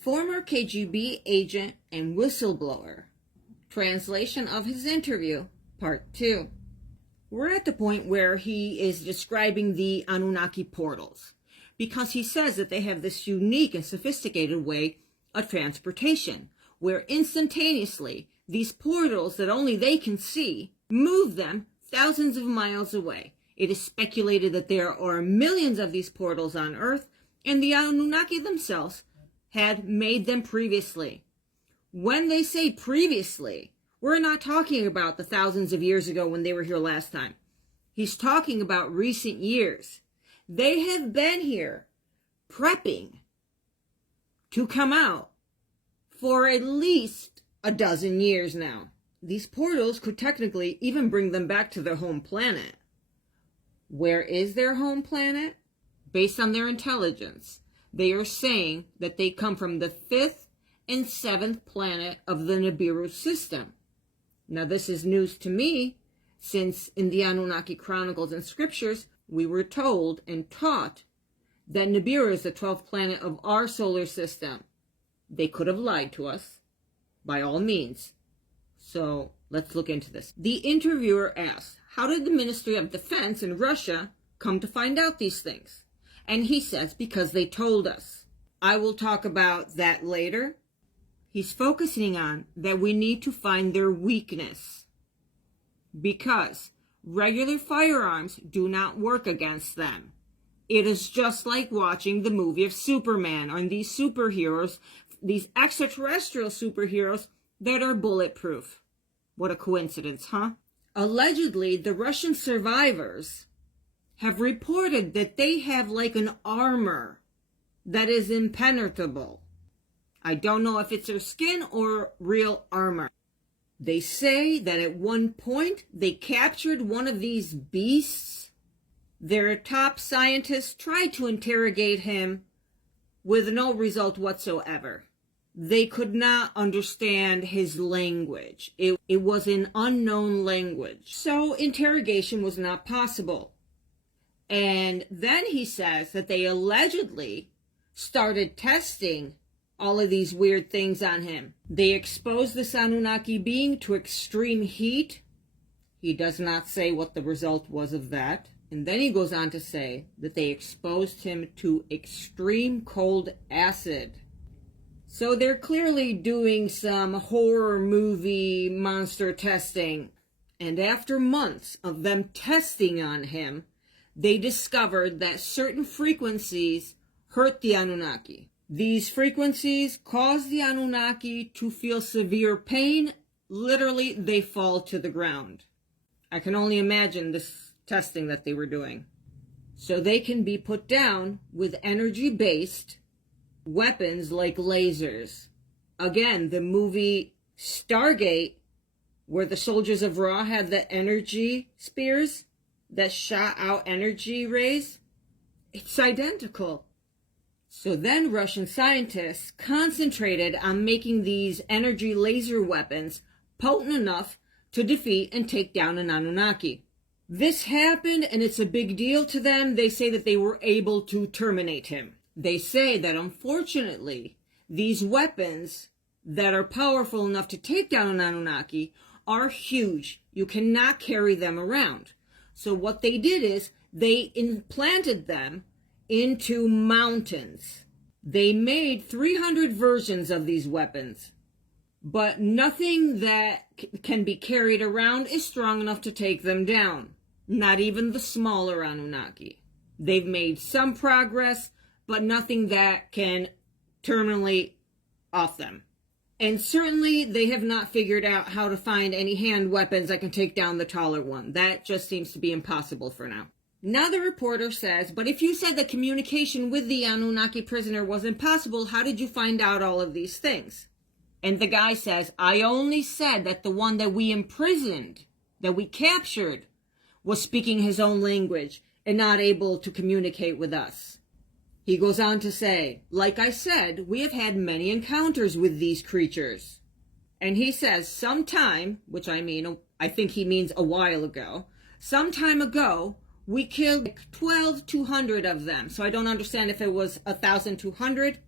Former KGB agent and whistleblower. Translation of his interview, Part 2. We're at the point where he is describing the Anunnaki portals, because he says that they have this unique and sophisticated way of transportation, where instantaneously these portals that only they can see move them thousands of miles away. It is speculated that there are millions of these portals on Earth, and the Anunnaki themselves had made them previously. When they say previously, we're not talking about the thousands of years ago when they were here last time. He's talking about recent years. They have been here prepping to come out for at least a dozen years now. These portals could technically even bring them back to their home planet. Where is their home planet? Based on their intelligence, they are saying that they come from the 5th and 7th planet of the Nibiru system. Now this is news to me, since in the Anunnaki Chronicles and Scriptures, we were told and taught that Nibiru is the 12th planet of our solar system. They could have lied to us, by all means. So let's look into this. The interviewer asked, how did the Ministry of Defense in Russia come to find out these things? And he says, because they told us. I will talk about that later. He's focusing on that we need to find their weakness, because regular firearms do not work against them. It is just like watching the movie of Superman or these superheroes, these extraterrestrial superheroes that are bulletproof. What a coincidence, huh? Allegedly, the Russian survivors have reported that they have like an armor that is impenetrable. I don't know if it's their skin or real armor. They say that at one point they captured one of these beasts. Their top scientists tried to interrogate him with no result whatsoever. They could not understand his language. It was an unknown language. So interrogation was not possible. And then he says that they allegedly started testing all of these weird things on him. They exposed this Anunnaki being to extreme heat. He does not say what the result was of that. And then he goes on to say that they exposed him to extreme cold acid. So they're clearly doing some horror movie monster testing. And after months of them testing on him, they discovered that certain frequencies hurt the Anunnaki. These frequencies cause the Anunnaki to feel severe pain. Literally, they fall to the ground. I can only imagine this testing that they were doing. So they can be put down with energy-based weapons like lasers. Again, the movie Stargate, where the soldiers of Ra had the energy spears that shot out energy rays, it's identical. So then Russian scientists concentrated on making these energy laser weapons potent enough to defeat and take down an Anunnaki. This happened, and it's a big deal to them. They say that they were able to terminate him. They say that unfortunately, these weapons that are powerful enough to take down an Anunnaki are huge. You cannot carry them around. So what they did is they implanted them into mountains. They made 300 versions of these weapons, but nothing that can be carried around is strong enough to take them down. Not even the smaller Anunnaki. They've made some progress, but nothing that can terminally off them. And certainly they have not figured out how to find any hand weapons that can take down the taller one. That just seems to be impossible for now. Now the reporter says, but if you said that communication with the Anunnaki prisoner was impossible, how did you find out all of these things? And the guy says, I only said that the one that we imprisoned, that we captured, was speaking his own language and not able to communicate with us. He goes on to say, like I said, we have had many encounters with these creatures. And he says, sometime, which I think he means a while ago, some time ago, we killed 1,200 of them. So I don't understand if it was 1,200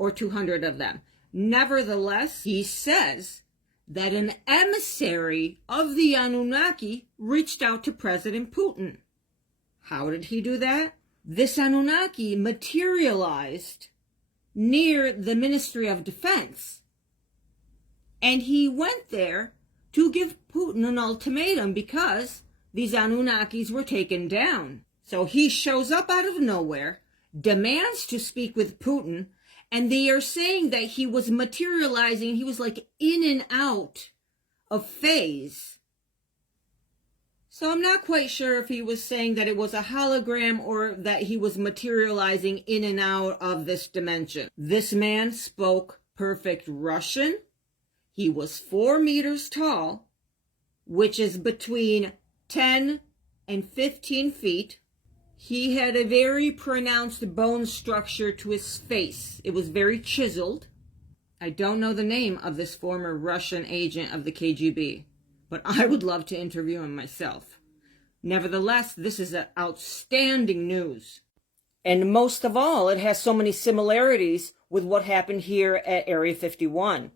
or 200 of them. Nevertheless, he says that an emissary of the Anunnaki reached out to President Putin. How did he do that? This Anunnaki materialized near the Ministry of Defense. And he went there to give Putin an ultimatum because these Anunnakis were taken down. So he shows up out of nowhere, demands to speak with Putin, and they are saying that he was materializing. He was like in and out of phase. So I'm not quite sure if he was saying that it was a hologram or that he was materializing in and out of this dimension. This man spoke perfect Russian. He was 4 meters tall, which is between 10 and 15 feet. He had a very pronounced bone structure to his face. It was very chiseled. I don't know the name of this former Russian agent of the KGB, but I would love to interview him myself. Nevertheless, this is outstanding news. And most of all, it has so many similarities with what happened here at Area 51.